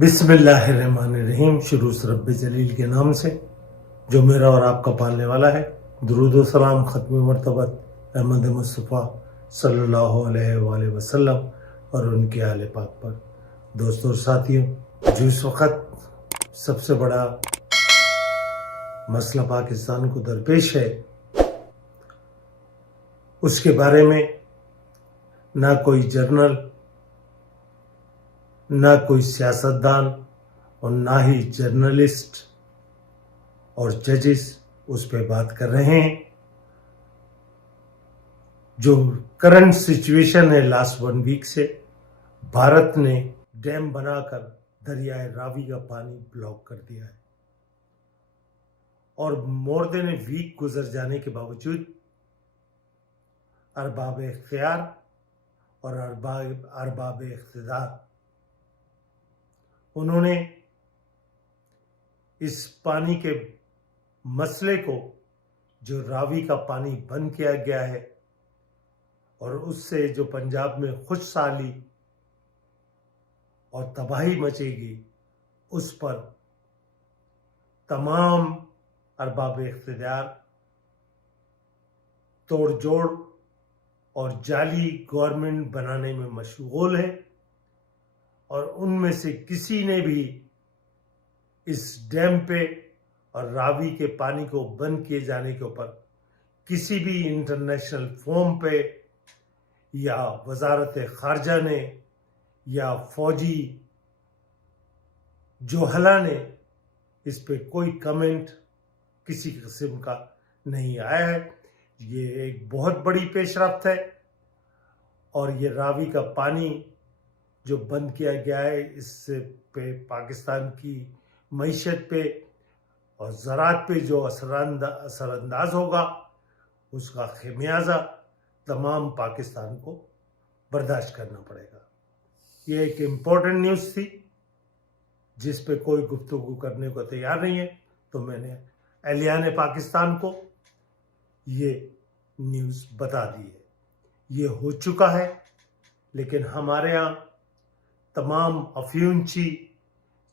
बिस्मिल्लाहिर्रहमानिर्रहीम। शुरू से रब्बे जलील के नाम से जो मेरा और आपका पालने वाला है। दुरूद व सलाम ख़त्म मर्तबत अहमद मुस्तफ़ा सल्लल्लाहु अलैहि वसल्लम और उनके आले पाक पर। दोस्तों और साथियों, जो इस वक्त सबसे बड़ा मसला पाकिस्तान को दरपेश है, उसके बारे में ना कोई जर्नल, ना कोई सियासतदान और ना ही जर्नलिस्ट और जजेस उस पर बात कर रहे हैं। जो करंट सिचुएशन है, लास्ट 1 वीक से भारत ने डैम बनाकर दरियाए रावी का पानी ब्लॉक कर दिया है और मोर देन ए वीक गुजर जाने के बावजूद अरबाब इख्तियार और अरबाब इख्तिदार उन्होंने इस पानी के मसले को, जो रावी का पानी बंद किया गया है और उससे जो पंजाब में खुशहाली और तबाही मचेगी, उस पर तमाम अरबाब इख्तियार तोड़ जोड़ और जाली गवर्नमेंट बनाने में मशगूल है और उनमें से किसी ने भी इस डैम पे और रावी के पानी को बंद किए जाने के ऊपर किसी भी इंटरनेशनल फोरम पे या वजारत खारजा ने या फौजी जोहला ने इस पे कोई कमेंट किसी किस्म का नहीं आया है। ये एक बहुत बड़ी पेशरफ्त है और ये रावी का पानी जो बंद किया गया है, इससे पे पाकिस्तान की मईशत पे और ज़राअत पे जो असरअंदाज होगा, उसका खमियाजा तमाम पाकिस्तान को बर्दाश्त करना पड़ेगा। ये एक इम्पोर्टेंट न्यूज़ थी जिस पे कोई गुफ्तगू करने को तैयार नहीं है, तो मैंने एहलियान पाकिस्तान को ये न्यूज़ बता दी है। ये हो चुका है, लेकिन हमारे यहाँ तमाम अफ्यूंची,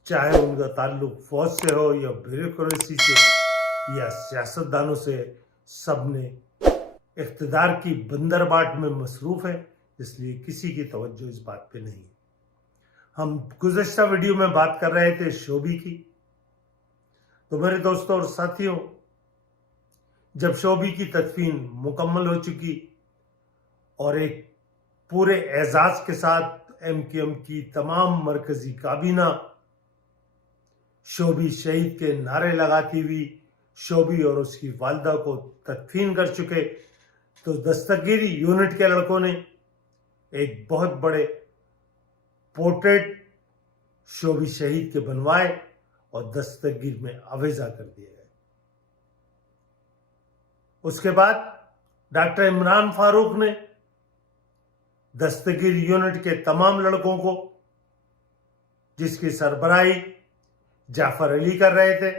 चाहे उनका ताल्लुक फौज से हो या ब्यूरोक्रेसी से या सियासतदानों से, सब ने इख्तिदार की बंदरबाट में मसरूफ़ है, इसलिए किसी की तवज्जो इस बात पे नहीं है। हम गुज़श्ता वीडियो में बात कर रहे थे शोभी की। तो मेरे दोस्तों और साथियों, जब शोभी की तदफीन मुकम्मल हो चुकी और एक पूरे एजाज के साथ MQM की तमाम मरकजी काबीना शोभी शहीद के नारे लगाती हुई शोभी और उसकी वालदा को तदफीन कर चुके, तो दस्तगीरी यूनिट के लड़कों ने एक बहुत बड़े पोर्ट्रेट शोभी शहीद के बनवाए और दस्तगीर में आवेजा कर दिए गए। उसके बाद डॉक्टर इमरान फारूक ने दस्तगीर यूनिट के तमाम लड़कों को, जिसकी सरबराही जाफर अली कर रहे थे,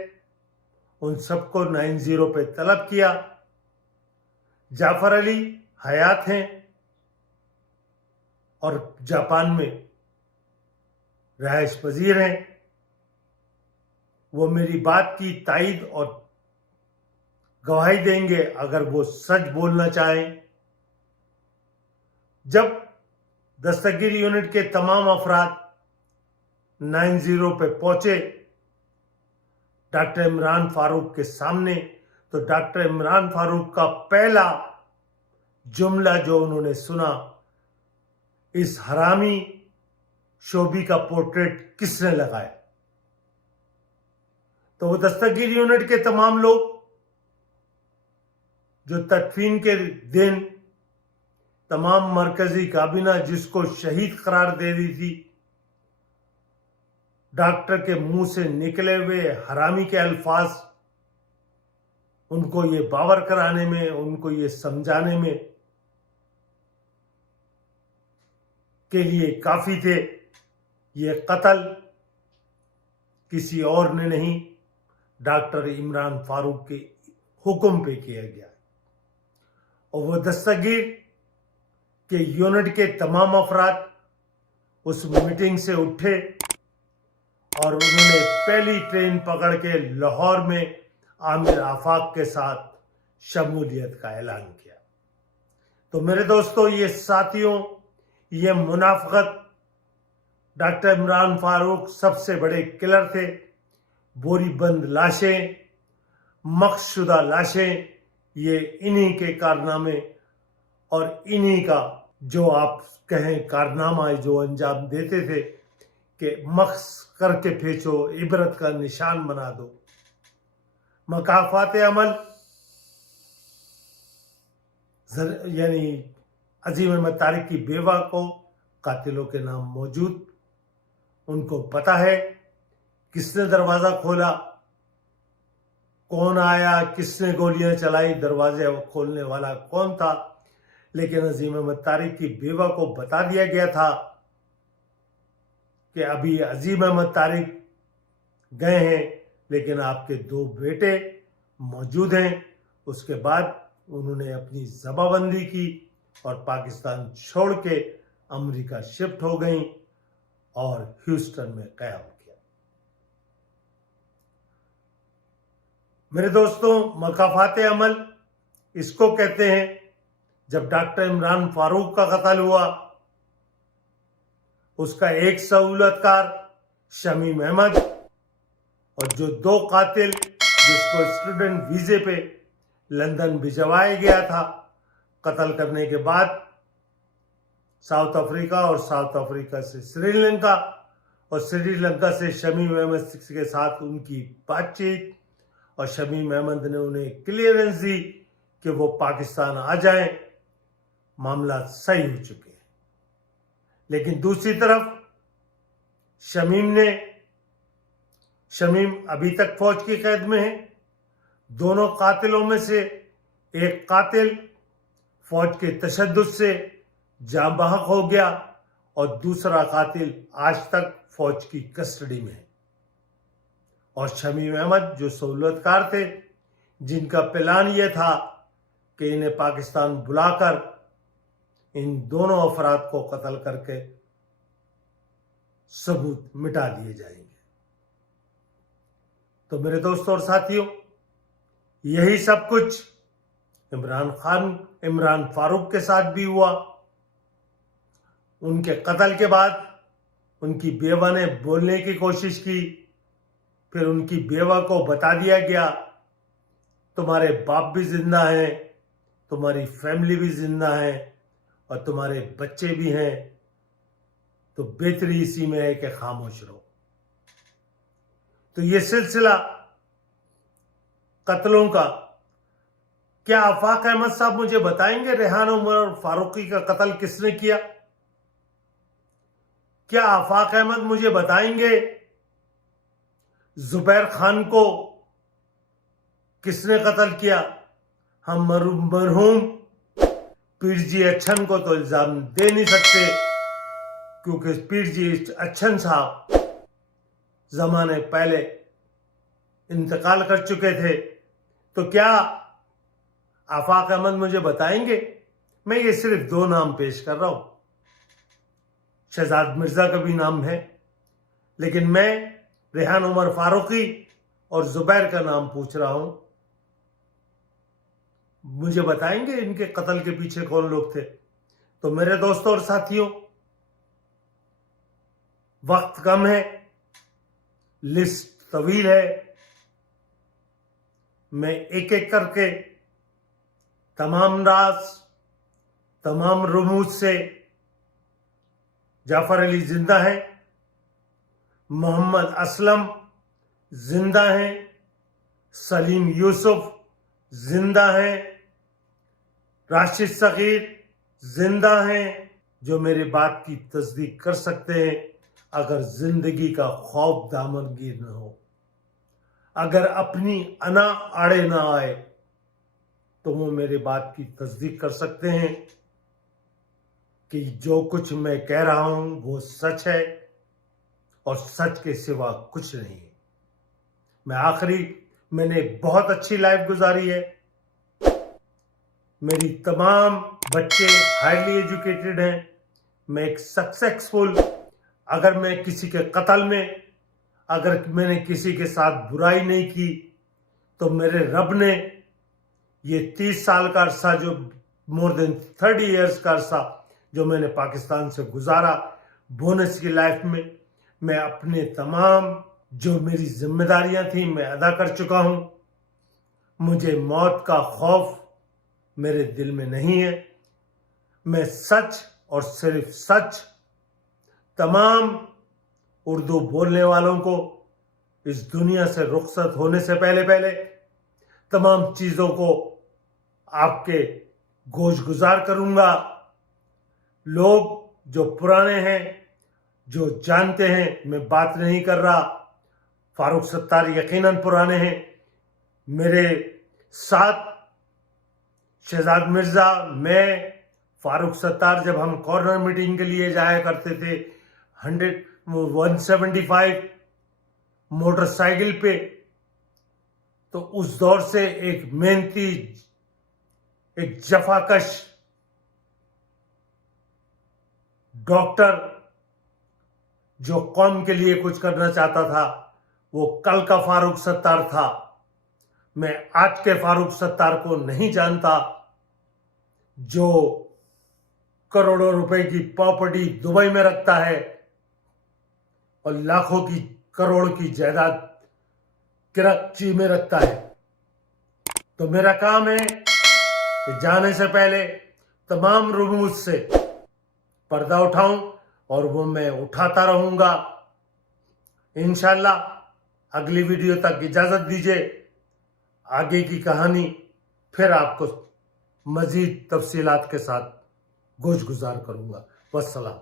उन सबको 90 पे तलब किया। जाफर अली हयात हैं और जापान में रहायश पजीर हैं। वो मेरी बात की तायद और गवाही देंगे अगर वो सच बोलना चाहें। जब दस्तगीर यूनिट के तमाम अफराद 90 पे पहुंचे डॉक्टर इमरान फारूक के सामने, तो डॉक्टर इमरान फारूक का पहला जुमला जो उन्होंने सुना, इस हरामी शोभी का पोर्ट्रेट किसने लगाया। तो वो दस्तगीर यूनिट के तमाम लोग जो तदफीन के दिन तमाम मरकजी काबीना जिसको शहीद करार दे दी थी, डॉक्टर के मुंह से निकले हुए हरामी के अल्फाज उनको ये बावर कराने में, उनको ये समझाने में के लिए काफी थे। ये कत्ल किसी और ने नहीं, डॉक्टर इमरान फारूक के हुक्म पे किया गया और वो दस्तगीर के यूनिट के तमाम अफराद उस मीटिंग से उठे और उन्होंने पहली ट्रेन पकड़ के लाहौर में आमिर आफाक के साथ शमूलियत का ऐलान किया। तो मेरे दोस्तों, ये साथियों, ये मुनाफिकत, डॉक्टर इमरान फारूक सबसे बड़े किलर थे। बोरीबंद लाशें, मकशुदा लाशें, ये इन्हीं के कारनामे और इन्हीं का जो आप कहें कारनामा जो अंजाम देते थे कि मक्स करके फेंचो, इबरत का निशान बना दो। मकाफात अमल यानी अजीम अहमद तारिक की बेवा को कातिलों के नाम मौजूद, उनको पता है किसने दरवाजा खोला, कौन आया, किसने गोलियां चलाई, दरवाजे खोलने वाला कौन था। लेकिन अजीम अहमद तारिक की बेवा को बता दिया गया था कि अभी अजीम अहमद तारिक गए हैं, लेकिन आपके 2 बेटे मौजूद हैं। उसके बाद उन्होंने अपनी जबाबंदी की और पाकिस्तान छोड़ के अमेरिका शिफ्ट हो गई और ह्यूस्टन में क़याम किया। मेरे दोस्तों, मकाफात अमल इसको कहते हैं। जब डॉक्टर इमरान फारूक का कत्ल हुआ, उसका एक सहूलतकार शमीम अहमद और जो 2 कातिल जिसको स्टूडेंट वीजे पे लंदन भिजवाया गया था, कत्ल करने के बाद साउथ अफ्रीका और साउथ अफ्रीका से श्रीलंका और श्रीलंका से शमीम अहमद के साथ उनकी बातचीत और शमीम अहमद ने उन्हें क्लियरेंस दी कि वो पाकिस्तान आ जाएं, मामला सही हो चुके हैं। लेकिन दूसरी तरफ शमीम अभी तक फौज की कैद में है। दोनों कातिलों में से एक कातिल फौज के तशद्दुद से जाँ बहक हो गया और दूसरा कातिल आज तक फौज की कस्टडी में है। और शमीम अहमद जो सहूलतकार थे, जिनका प्लान यह था कि इन्हें पाकिस्तान बुलाकर इन दोनों अफराद को कत्ल करके सबूत मिटा दिए जाएंगे। तो मेरे दोस्तों और साथियों, यही सब कुछ इमरान फारूक के साथ भी हुआ। उनके कत्ल के बाद उनकी बेवा ने बोलने की कोशिश की, फिर उनकी बेवा को बता दिया गया तुम्हारे बाप भी जिंदा हैं, तुम्हारी फैमिली भी जिंदा है और तुम्हारे बच्चे भी हैं, तो बेहतरी इसी में है कि खामोश रहो। तो ये सिलसिला कत्लों का, क्या आफाक अहमद साहब मुझे बताएंगे रेहान उमर फारूकी का कत्ल किसने किया? क्या आफाक अहमद मुझे बताएंगे जुबैर खान को किसने कत्ल किया? हम मरहूम पीरजी अच्छन को तो इल्जाम दे नहीं सकते, क्योंकि पीरजी अच्छन साहब जमाने पहले इंतकाल कर चुके थे। तो क्या आफाक अहमद मुझे बताएंगे? मैं ये सिर्फ 2 नाम पेश कर रहा हूं। शहजाद मिर्जा का भी नाम है, लेकिन मैं रेहान उमर फारूकी और जुबैर का नाम पूछ रहा हूं। मुझे बताएंगे इनके कत्ल के पीछे कौन लोग थे? तो मेरे दोस्तों और साथियों, वक्त कम है, लिस्ट तवील है। मैं एक एक करके तमाम राज, तमाम रुमूज से, जाफर अली जिंदा है, मोहम्मद असलम जिंदा है, सलीम यूसुफ जिंदा है, राशिद सगीर जिंदा हैं, जो मेरी बात की तस्दीक कर सकते हैं। अगर जिंदगी का खौफ दामनगीर न हो, अगर अपनी अना आड़े ना आए, तो वो मेरी बात की तस्दीक कर सकते हैं कि जो कुछ मैं कह रहा हूं वो सच है और सच के सिवा कुछ नहीं है। मैंने बहुत अच्छी लाइफ गुजारी है। मेरी तमाम बच्चे हाईली एजुकेटेड हैं। मैं एक सक्सेसफुल, अगर मैं किसी के कत्ल में अगर मैंने किसी के साथ बुराई नहीं की तो मेरे रब ने ये 30 साल का अरसा, जो मोर देन 30 ईयर्स का अरसा जो मैंने पाकिस्तान से गुजारा बोनस की लाइफ में, मैं अपने तमाम जो मेरी जिम्मेदारियां थी मैं अदा कर चुका हूं। मुझे मौत का खौफ मेरे दिल में नहीं है। मैं सच और सिर्फ सच तमाम उर्दू बोलने वालों को इस दुनिया से रुखसत होने से पहले पहले तमाम चीज़ों को आपके गोश गुजार करूंगा। लोग जो पुराने हैं, जो जानते हैं, मैं बात नहीं कर रहा, फारूक सत्तार यकीनन पुराने हैं। मेरे साथ शहजाद मिर्ज़ा, मैं, फारूक सत्तार जब हम कॉर्नर मीटिंग के लिए जाया करते थे 175 मोटरसाइकिल पे, तो उस दौर से एक मेहनती, एक जफाकश डॉक्टर जो कौम के लिए कुछ करना चाहता था, वो कल का फारूक सत्तार था। मैं आज के फारूक सत्तार को नहीं जानता जो करोड़ों रुपए की प्रॉपर्टी दुबई में रखता है और लाखों की, करोड़ की जायदाद कराची में रखता है। तो मेरा काम है कि जाने से पहले तमाम रुमूज से पर्दा उठाऊं और वो मैं उठाता रहूंगा। इंशाल्लाह अगली वीडियो तक इजाजत दीजिए। आगे की कहानी फिर आपको मजीद तफसीलात के साथ गोश गुजार करूंगा। वस्सलाम।